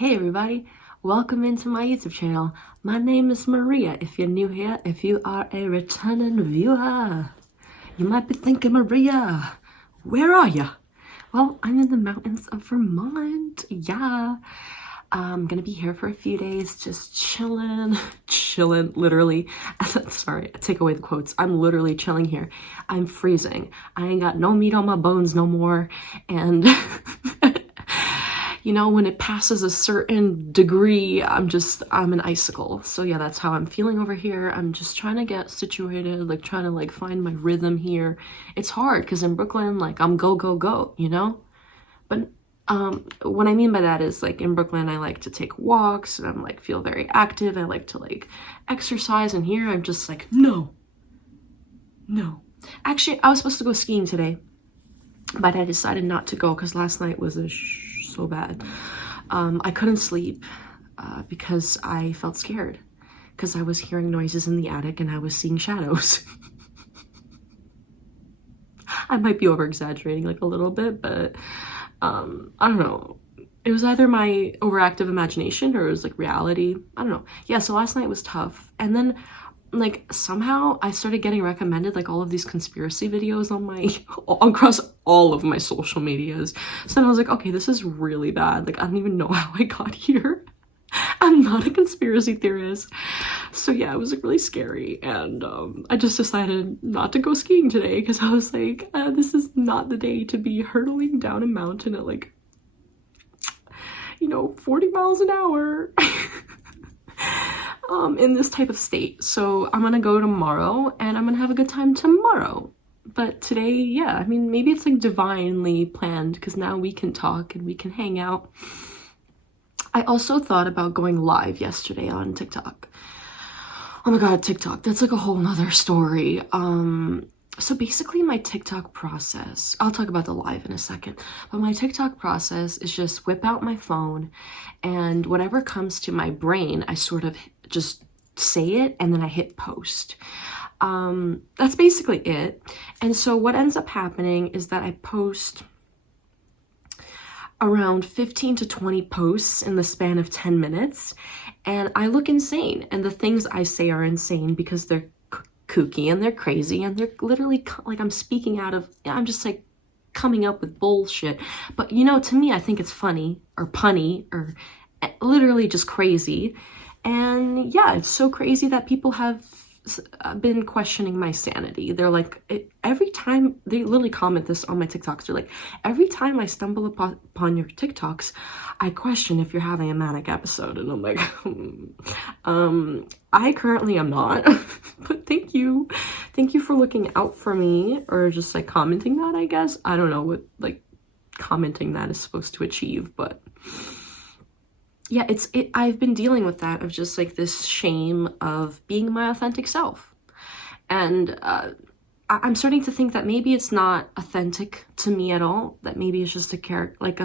Hey everybody, welcome into my YouTube channel. My name is Maria. If you're new here, if you are a returning viewer, you might be thinking, Maria, where are you? Well, I'm in the mountains of Vermont. Yeah, I'm gonna be here for a few days, just chilling, literally. Sorry, take away the quotes. I'm literally chilling here. I'm freezing. I ain't got no meat on my bones no more, and you know, when it passes a certain degree, I'm an icicle. So yeah, that's how I'm feeling over here. I'm just trying to get situated, like trying to like find my rhythm here. It's hard because in Brooklyn, like I'm go, go, go, you know? But what I mean by that is like in Brooklyn, I like to take walks and I'm like feel very active. I like to like exercise, and here I'm just like, no. Actually, I was supposed to go skiing today, but I decided not to go because last night was so bad. I couldn't sleep because I felt scared because I was hearing noises in the attic and I was seeing shadows. I might be over exaggerating like a little bit, but I don't know. It was either my overactive imagination or it was like reality. I don't know. Yeah, so last night was tough. And then like somehow I started getting recommended like all of these conspiracy videos on my across all of my social medias. So then I was like, okay, this is really bad. Like I don't even know how I got here. I'm not a conspiracy theorist. So yeah, it was like really scary, and I just decided not to go skiing today because I was like, this is not the day to be hurtling down a mountain at like, you know, 40 miles an hour. In this type of state. So I'm gonna go tomorrow and I'm gonna have a good time tomorrow. But today, yeah, I mean, maybe it's like divinely planned because now we can talk and we can hang out. I also thought about going live yesterday on TikTok. Oh my god, TikTok, that's like a whole nother story. So basically my TikTok process, I'll talk about the live in a second, but my TikTok process is just whip out my phone and whatever comes to my brain, I sort of just say it and then I hit post. That's basically it. And so what ends up happening is that I post around 15 to 20 posts in the span of 10 minutes and I look insane, and the things I say are insane because they're kooky and they're crazy and they're literally like I'm speaking out of, I'm just like coming up with bullshit. But you know, to me, I think it's funny or punny or literally just crazy. And yeah, it's so crazy that people have been questioning my sanity. They're like, every time they literally comment this on my TikToks, they're like, every time I stumble upon your TikToks, I question if you're having a manic episode. And I'm like, I currently am not. But thank you for looking out for me, or just like commenting that, I guess. I don't know what like commenting that is supposed to achieve, but yeah, I've been dealing with that, of just like this shame of being my authentic self. And I'm starting to think that maybe it's not authentic to me at all, that maybe it's just a character, like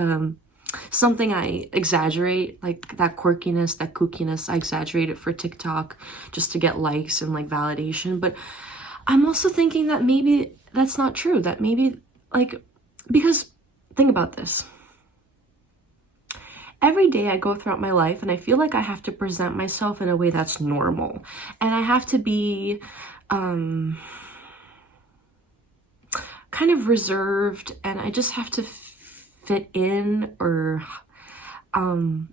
something I exaggerate, like that quirkiness, that kookiness, I exaggerate it for TikTok just to get likes and like validation. But I'm also thinking that maybe that's not true, that maybe like, because think about this. Every day I go throughout my life and I feel like I have to present myself in a way that's normal. And I have to be kind of reserved, and I just have to fit in or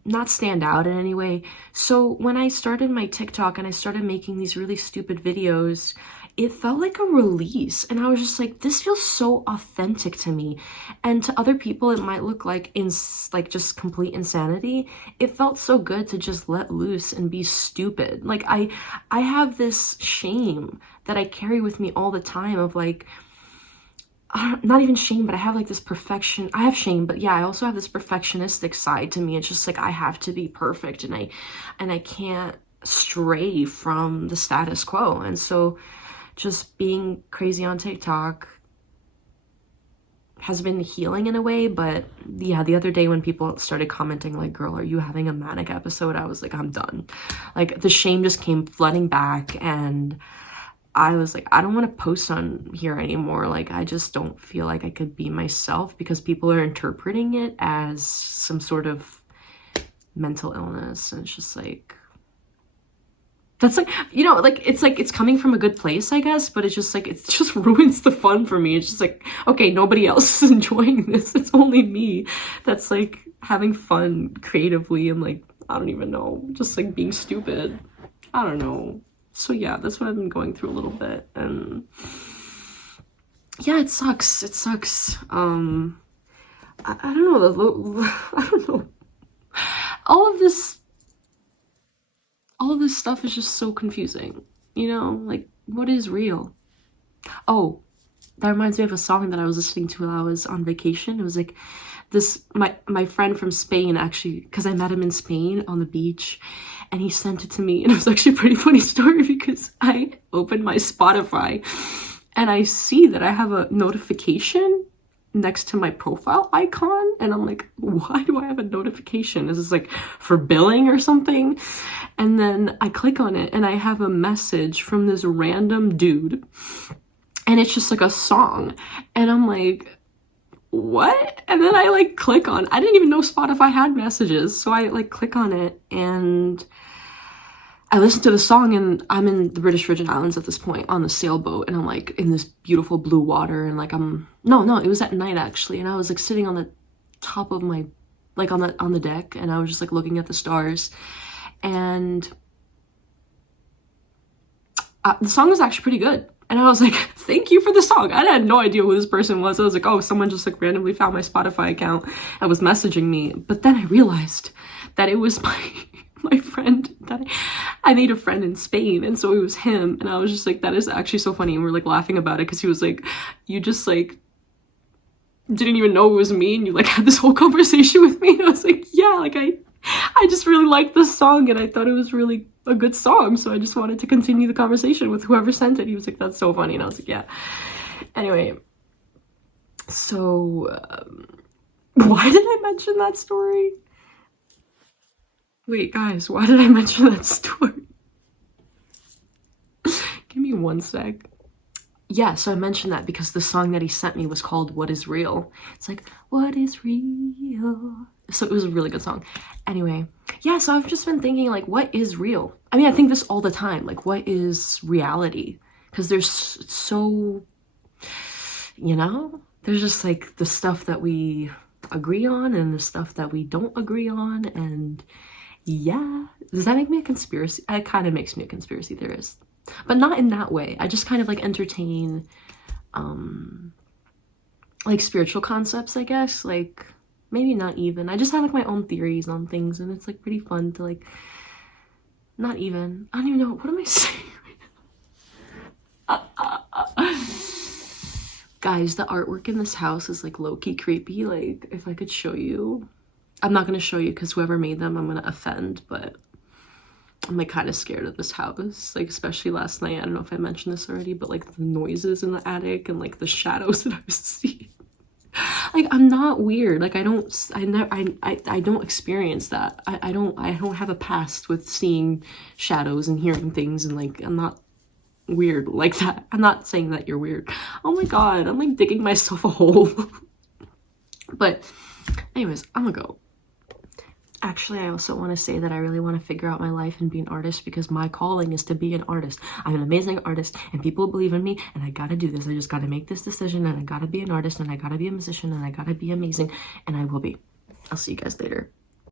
not stand out in any way. So when I started my TikTok and I started making these really stupid videos, it felt like a release, and I was just like, this feels so authentic to me. And to other people it might look like just complete insanity. It felt so good to just let loose and be stupid. Like I have this shame that I carry with me all the time of like, not even shame, but I have like this perfection. I have shame, but yeah, I also have this perfectionistic side to me. It's just like I have to be perfect, and I can't stray from the status quo. And so just being crazy on TikTok has been healing in a way. But yeah, the other day when people started commenting like, girl, are you having a manic episode? I was like, I'm done. Like the shame just came flooding back, and I was like, I don't want to post on here anymore. Like, I just don't feel like I could be myself because people are interpreting it as some sort of mental illness, and it's just like, that's like, you know, like it's coming from a good place, I guess, but it's just like, it just ruins the fun for me. It's just like, okay, nobody else is enjoying this, it's only me that's like having fun creatively, and like, I don't even know, just like being stupid, I don't know. So yeah, that's what I've been going through a little bit, and yeah, it sucks. I don't know, I don't know, all of this stuff is just so confusing, you know, like, what is real? Oh, that reminds me of a song that I was listening to while I was on vacation. It was like this, my friend from Spain, actually, because I met him in Spain on the beach, and he sent it to me, and it was actually a pretty funny story, because I opened my Spotify and I see that I have a notification next to my profile icon, and I'm like, why do I have a notification? Is this like for billing or something? And then I click on it, and I have a message from this random dude, and it's just like a song, and I'm like, what? And then I like click on, I didn't even know Spotify had messages, so I like click on it, and I listened to the song, and I'm in the British Virgin Islands at this point on the sailboat, and I'm like in this beautiful blue water, and like no, it was at night actually, and I was like sitting on the top of my, like on the deck, and I was just like looking at the stars, and the song was actually pretty good. And I was like, thank you for the song. I had no idea who this person was. I was like, oh, someone just like randomly found my Spotify account and was messaging me. But then I realized that it was my friend, that I made a friend in Spain, and so it was him, and I was just like, that is actually so funny, and we're like laughing about it, because he was like, you just like didn't even know it was me, and you like had this whole conversation with me, and I was like, yeah, like I just really liked this song, and I thought it was really a good song, so I just wanted to continue the conversation with whoever sent it. He was like, that's so funny, and I was like, yeah. Anyway, so why did I mention that story? Wait, guys, why did I mention that story? Give me one sec. Yeah, so I mentioned that because the song that he sent me was called What Is Real. It's like, what is real? So it was a really good song. Anyway, yeah, so I've just been thinking, like, what is real? I mean, I think this all the time. Like, what is reality? Because there's so, you know? There's just, like, the stuff that we agree on and the stuff that we don't agree on, and yeah. Does that make me a conspiracy? It kind of makes me a conspiracy theorist. But not in that way. I just kind of like entertain like spiritual concepts, I guess. Like, maybe not even. I just have like my own theories on things, and it's like pretty fun to like, not even. I don't even know. What am I saying right now? Guys, the artwork in this house is like low-key creepy. Like, if I could show you. I'm not going to show you because whoever made them, I'm going to offend, but I'm like kind of scared of this house. Like, especially last night, I don't know if I mentioned this already, but like the noises in the attic and like the shadows that I was seeing. Like, I'm not weird. Like, I don't experience that. I don't have a past with seeing shadows and hearing things, and like, I'm not weird like that. I'm not saying that you're weird. Oh my god, I'm like digging myself a hole. But anyways, I'm gonna go. Actually, I also want to say that I really want to figure out my life and be an artist, because my calling is to be an artist. I'm an amazing artist, and people believe in me, and I gotta do this. I just gotta make this decision, and I gotta be an artist, and I gotta be a musician, and I gotta be amazing, and I will be. I'll see you guys later.